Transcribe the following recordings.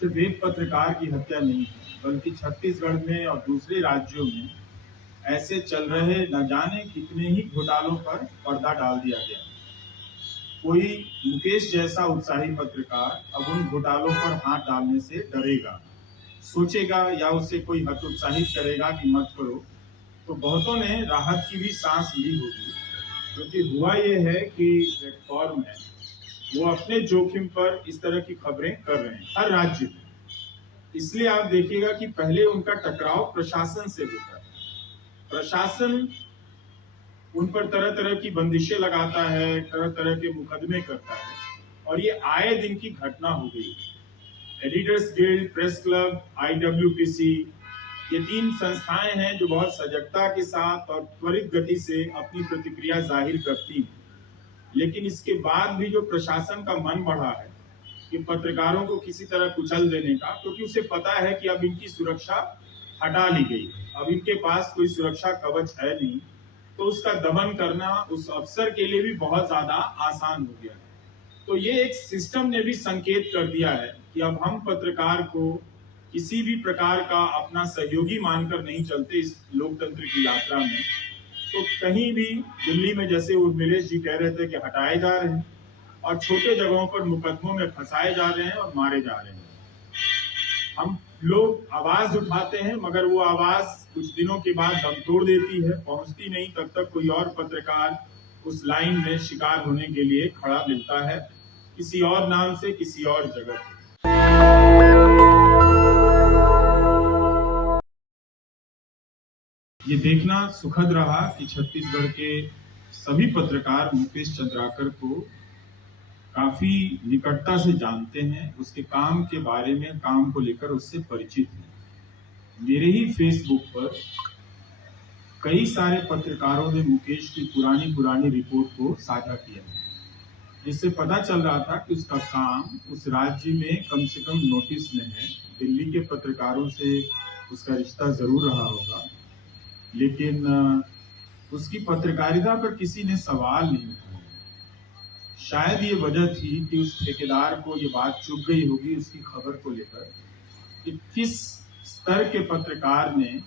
सिर्फ एक पत्रकार की हत्या नहीं है, बल्कि छत्तीसगढ़ में और दूसरे राज्यों में ऐसे चल रहे न जाने कितने ही घोटालों पर पर्दा डाल दिया गया। कोई मुकेश जैसा उत्साही पत्रकार अब उन घोटालों पर हाथ डालने से डरेगा, सोचेगा या उसे कोई हतोत्साहित करेगा कि मत करो, तो बहुतों ने राहत की भी सांस ली होगी। क्योंकि हुआ ये है कि प्लेटफॉर्म है, वो अपने जोखिम पर इस तरह की खबरें कर रहे हैं हर राज्य में। इसलिए आप देखिएगा कि पहले उनका टकराव प्रशासन से होता है। प्रशासन उन पर तरह तरह की बंदिशें लगाता है, तरह तरह के मुकदमे करता है, और ये आए दिन की घटना हो गई। Editors guild, press club, IWPC, ये 3 संस्थाएं हैं जो बहुत सजगता के साथ और त्वरित गति से अपनी प्रतिक्रिया जाहिर करती हैं। लेकिन इसके बाद भी जो प्रशासन का मन बढ़ा है कि पत्रकारों को किसी तरह कुचल देने का, क्योंकि उसे पता है कि अब इनकी सुरक्षा हटा ली गई, अब इनके पास कोई सुरक्षा कवच है नहीं, तो उसका दमन करना उस अफसर के लिए भी बहुत ज्यादा आसान हो गया। तो ये एक सिस्टम ने भी संकेत कर दिया है कि अब हम पत्रकार को किसी भी प्रकार का अपना सहयोगी मानकर नहीं चलते इस लोकतंत्र की यात्रा में। तो कहीं भी दिल्ली में जैसे उर्मिलेश जी कह रहे थे कि हटाए जा रहे हैं, और छोटे जगहों पर मुकदमों में फंसाए जा रहे हैं और मारे जा रहे हैं। हम लोग आवाज उठाते हैं, मगर वो आवाज कुछ दिनों के बाद दम तोड़ देती है, पहुंचती नहीं, तब तक कोई और पत्रकार उस लाइन में शिकार होने के लिए खड़ा मिलता है, किसी और नाम से, किसी और जगह पे। ये देखना सुखद रहा कि छत्तीसगढ़ के सभी पत्रकार मुकेश चंद्राकर को काफी निकटता से जानते हैं, उसके काम के बारे में, काम को लेकर उससे परिचित हैं। मेरे ही फेसबुक पर कई सारे पत्रकारों ने मुकेश की पुरानी रिपोर्ट को साझा किया, जिससे पता चल रहा था कि उसका काम उस राज्य में कम से कम नोटिस में है। दिल्ली के पत्रकारों से उसका रिश्ता जरूर रहा होगा, लेकिन उसकी पत्रकारिता पर किसी ने सवाल नहीं उठाया। शायद ये वजह थी कि उस ठेकेदार को ये बात चुभ गई होगी उसकी खबर को लेकर कि किस स्तर के पत्रकार ने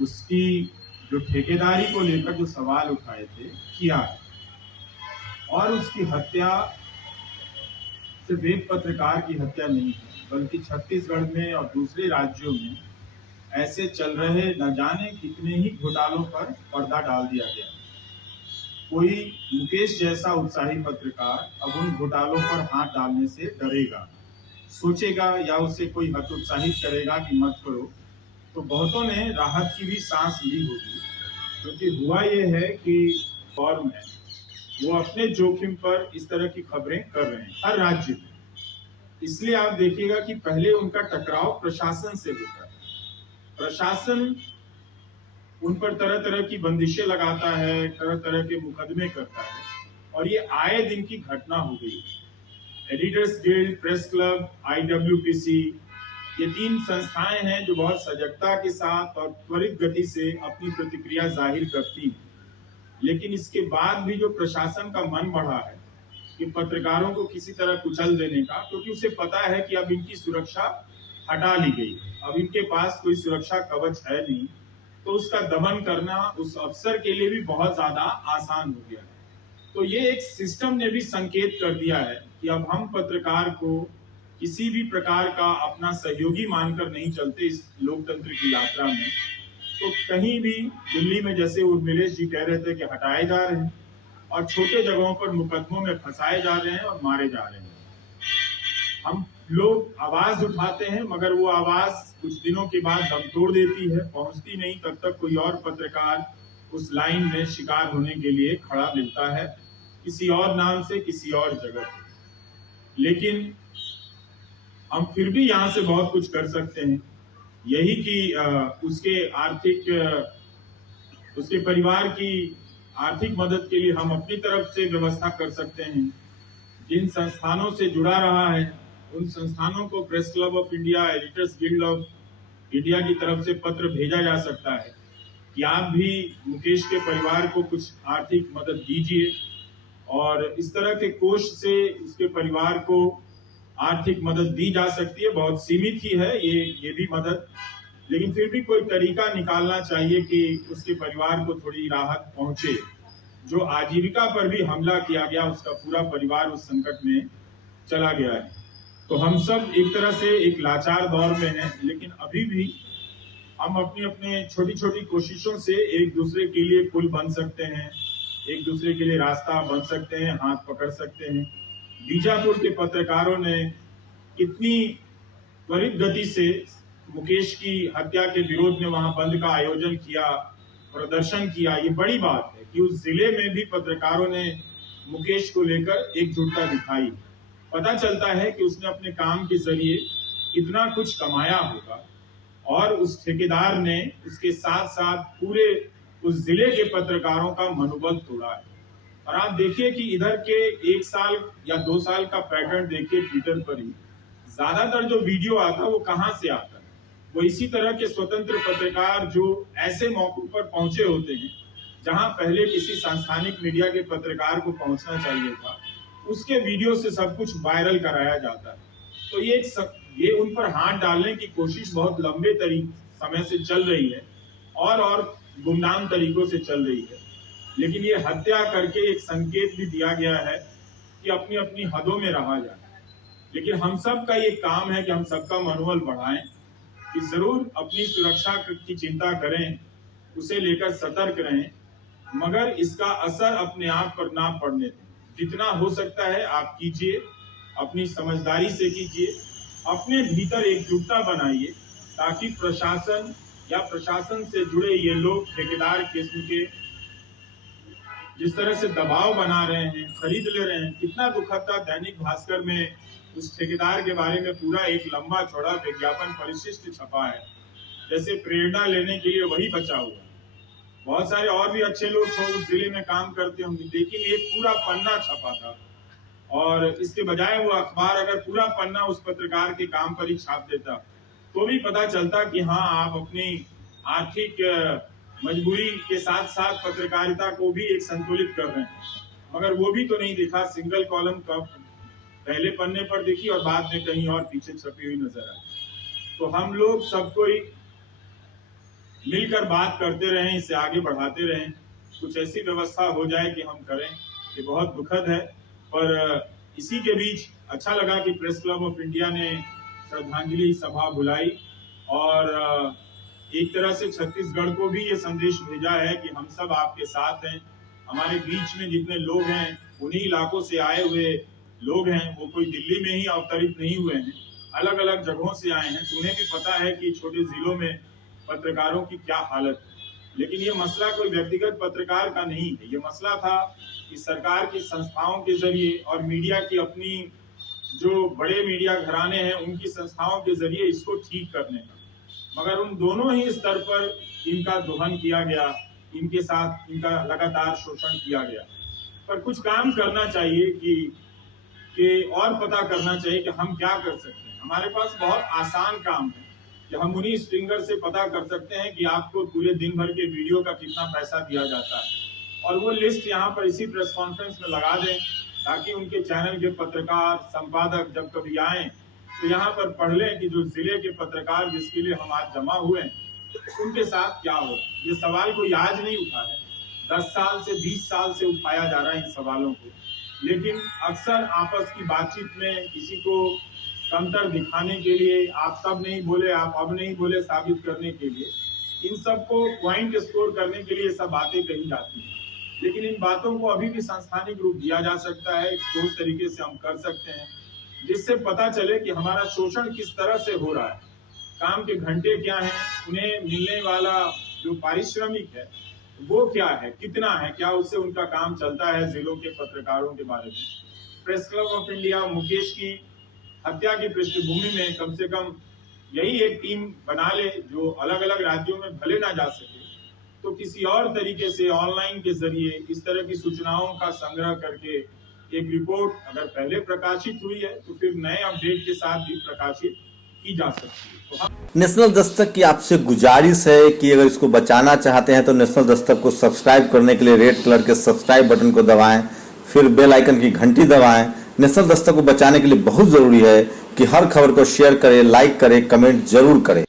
उसकी जो ठेकेदारी को लेकर जो सवाल उठाए थे किया है। और उसकी हत्या सिर्फ एक पत्रकार की हत्या नहीं है, बल्कि छत्तीसगढ़ में और दूसरे राज्यों में ऐसे चल रहे न जाने कितने ही घोटालों पर पर्दा डाल दिया गया। कोई मुकेश जैसा उत्साही पत्रकार अब उन घोटालों पर हाथ डालने से डरेगा, सोचेगा या उसे कोई हतोत्साहित करेगा कि मत करो, तो बहुतों ने राहत की भी सांस ली होगी। क्योंकि हुआ ये है कि फॉर्म है, वो अपने जोखिम पर इस तरह की खबरें कर रहे हैं हर राज्य में। इसलिए आप देखिएगा कि पहले उनका टकराव प्रशासन से होता है। प्रशासन उन पर तरह तरह की बंदिशें लगाता है, तरह तरह के मुकदमे करता है, और ये आए दिन की घटना हो गई। Editors guild, press club, IWPC, ये 3 संस्थाएं हैं जो बहुत सजगता के साथ और त्वरित गति से अपनी प्रतिक्रिया जाहिर करती हैं। लेकिन इसके बाद भी जो प्रशासन का मन बढ़ा है कि पत्रकारों को किसी तरह कुचल देने का, क्योंकि उसे पता है कि अब इनकी सुरक्षा हटा ली गई, अब इनके पास कोई सुरक्षा कवच है नहीं, तो उसका दमन करना उस अफसर के लिए भी बहुत ज्यादा आसान हो गया। तो ये एक सिस्टम ने भी संकेत कर दिया है कि अब हम पत्रकार को किसी भी प्रकार का अपना सहयोगी मानकर नहीं चलते इस लोकतंत्र की यात्रा में। तो कहीं भी दिल्ली में जैसे उर्मिलेश जी कह रहे थे कि हटाए जा रहे हैं, और छोटे जगहों पर मुकदमों में फंसाए जा रहे हैं और मारे जा रहे हैं। हम लोग आवाज उठाते हैं, मगर वो आवाज कुछ दिनों के बाद दम तोड़ देती है, पहुंचती नहीं, तब तक कोई और पत्रकार उस लाइन में शिकार होने के लिए खड़ा मिलता है, किसी और नाम से, किसी और जगह पे। लेकिन हम फिर भी यहाँ से बहुत कुछ कर सकते हैं, यही कि उसके परिवार की आर्थिक मदद के लिए हम अपनी तरफ से व्यवस्था कर सकते हैं। जिन संस्थानों से जुड़ा रहा है उन संस्थानों को press club of India, editors guild of India की तरफ से पत्र भेजा जा सकता है कि आप भी मुकेश के परिवार को कुछ आर्थिक मदद दीजिए, और इस तरह के कोष से उसके परिवार को आर्थिक मदद दी जा सकती है, बहुत सीमित ही है ये भी मदद, लेकिन फिर भी कोई तरीका निकालना चाहिए कि उसके परिवार को थोड़ी राहत पहुंचे। जो आजीविका पर भी हमला किया गया, उसका पूरा परिवार उस संकट में चला गया है। तो हम सब एक तरह से एक लाचार दौर में हैं, लेकिन अभी भी हम अपनी अपने छोटी छोटी कोशिशों से एक दूसरे के लिए पुल बन सकते हैं, एक दूसरे के लिए रास्ता बन सकते हैं, हाथ पकड़ सकते हैं। बीजापुर के पत्रकारों ने कितनी त्वरित गति से मुकेश की हत्या के विरोध में वहां बंद का आयोजन किया, प्रदर्शन किया, ये बड़ी बात है कि उस जिले में भी पत्रकारों ने मुकेश को लेकर एकजुटता दिखाई। पता चलता है कि उसने अपने काम के जरिए कितना कुछ कमाया होगा और उस ठेकेदार ने उसके साथ साथ पूरे उस जिले के पत्रकारों का मनोबल तोड़ा है। और आप देखिए कि इधर के 1 साल या 2 साल का पैटर्न देखिए ट्विटर पर ही, ज्यादातर जो वीडियो आता है वो कहाँ से आता है, वो इसी तरह के स्वतंत्र पत्रकार जो ऐसे मौकों पर पहुंचे होते हैं जहां पहले किसी सांस्थानिक मीडिया के पत्रकार को पहुंचना चाहिए था, उसके वीडियो से सब कुछ वायरल कराया जाता है। तो ये उन पर हाथ डालने की कोशिश बहुत लंबे समय से चल रही है और गुमनाम तरीकों से चल रही है। लेकिन ये हत्या करके एक संकेत भी दिया गया है कि अपनी अपनी हदों में रहा जाए। लेकिन हम सब का ये काम है कि हम सबका मनोबल बढ़ाएं, कि जरूर अपनी सुरक्षा की चिंता करें, उसे लेकर सतर्क रहें, मगर इसका असर अपने आप पर ना पड़ने दें। जितना हो सकता है आप कीजिए, अपनी समझदारी से कीजिए, अपने भीतर एकजुटता बनाइए, ताकि प्रशासन या प्रशासन से जुड़े ये लोग ठेकेदार किस्म के जिस तरह से दबाव बना रहे हैं, खरीद ले रहे हैं। कितना दुखद था, दैनिक भास्कर में उस ठेकेदार के बारे में पूरा एक लंबा चौड़ा विज्ञापन परिशिष्ट छपा है, जैसे प्रेरणा लेने के लिए वही बचा हुआ। बहुत सारे और भी अच्छे लोग उस जिले में काम करते होंगे, लेकिन एक पूरा पन्ना छपा था। और इसके बजाय वो अखबार अगर पूरा पन्ना उस पत्रकार के काम पर ही छाप देता तो भी पता चलता कि हाँ, आप अपनी आर्थिक मजबूरी के साथ साथ पत्रकारिता को भी एक संतुलित कर रहे हैं। मगर वो भी तो नहीं दिखा। सिंगल कॉलम का पहले पन्ने पर दिखी और बाद में कहीं और पीछे छपी हुई नजर आई। तो हम लोग सबको ही मिलकर बात करते रहें, इसे आगे बढ़ाते रहें, कुछ ऐसी व्यवस्था हो जाए कि हम करें। ये बहुत दुखद है, पर इसी के बीच अच्छा लगा कि प्रेस क्लब ऑफ इंडिया ने श्रद्धांजलि सभा बुलाई और एक तरह से छत्तीसगढ़ को भी ये संदेश भेजा है कि हम सब आपके साथ हैं। हमारे बीच में जितने लोग हैं, उन्हीं इलाकों से आए हुए लोग हैं, वो कोई दिल्ली में ही अवतरित नहीं हुए हैं, अलग अलग जगहों से आए हैं। तो उन्हें भी पता है कि छोटे जिलों में पत्रकारों की क्या हालत है। लेकिन ये मसला कोई व्यक्तिगत पत्रकार का नहीं है, ये मसला था कि सरकार की संस्थाओं के जरिए और मीडिया की अपनी जो बड़े मीडिया घराने हैं उनकी संस्थाओं के जरिए इसको ठीक करने का। मगर उन दोनों ही स्तर पर इनका दोहन किया गया, इनके साथ इनका लगातार शोषण किया गया। पर कुछ काम करना चाहिए कि और पता करना चाहिए कि हम क्या कर सकते हैं। हमारे पास बहुत आसान काम है कि हम उन्हीं स्ट्रिंगर से पता कर सकते हैं कि आपको पूरे दिन भर के वीडियो का कितना पैसा दिया जाता है, और वो लिस्ट यहाँ पर इसी प्रेस कॉन्फ्रेंस में लगा दें, ताकि उनके चैनल के पत्रकार संपादक जब कभी आए तो यहाँ पर पढ़ लें कि जो जिले के पत्रकार जिसके लिए हम आज जमा हुए हैं उनके साथ क्या हो। ये सवाल कोई आज नहीं उठा है, 10 साल से 20 साल से उठाया जा रहा है इन सवालों को। लेकिन अक्सर आपस की बातचीत में किसी को कमतर दिखाने के लिए, आप तब नहीं बोले, आप अब नहीं बोले साबित करने के लिए, इन सबको पॉइंट स्कोर करने के लिए सब बातें कही जाती हैं। लेकिन इन बातों को अभी भी संस्थानिक रूप दिया जा सकता है, ठोस तरीके से हम कर सकते हैं, जिससे पता चले कि हमारा शोषण किस तरह से हो रहा है, काम के घंटे क्या हैं, उन्हें मिलने वाला जो पारिश्रमिक है वो क्या है, कितना है, क्या उससे उनका काम चलता है। जिलों के पत्रकारों के बारे में press club of India Mukesh की हत्या की पृष्ठभूमि में कम से कम यही एक टीम बना ले, जो अलग अलग राज्यों में भले ना जा सके तो किसी और तरीके से ऑनलाइन के जरिए इस तरह की सूचनाओं का संग्रह करके एक रिपोर्ट अगर पहले प्रकाशित हुई है तो फिर नए अपडेट के साथ भी प्रकाशित की जा सकती है। तो नेशनल दस्तक की आपसे गुजारिश है कि अगर इसको बचाना चाहते हैं तो नेशनल दस्तक को सब्सक्राइब करने के लिए रेड कलर के सब्सक्राइब बटन को दबाएं, फिर बेल आइकन की घंटी दबाएं, नेशनल दस्तक को बचाने के लिए बहुत जरूरी है कि हर खबर को शेयर करें, लाइक करें, कमेंट जरूर करें।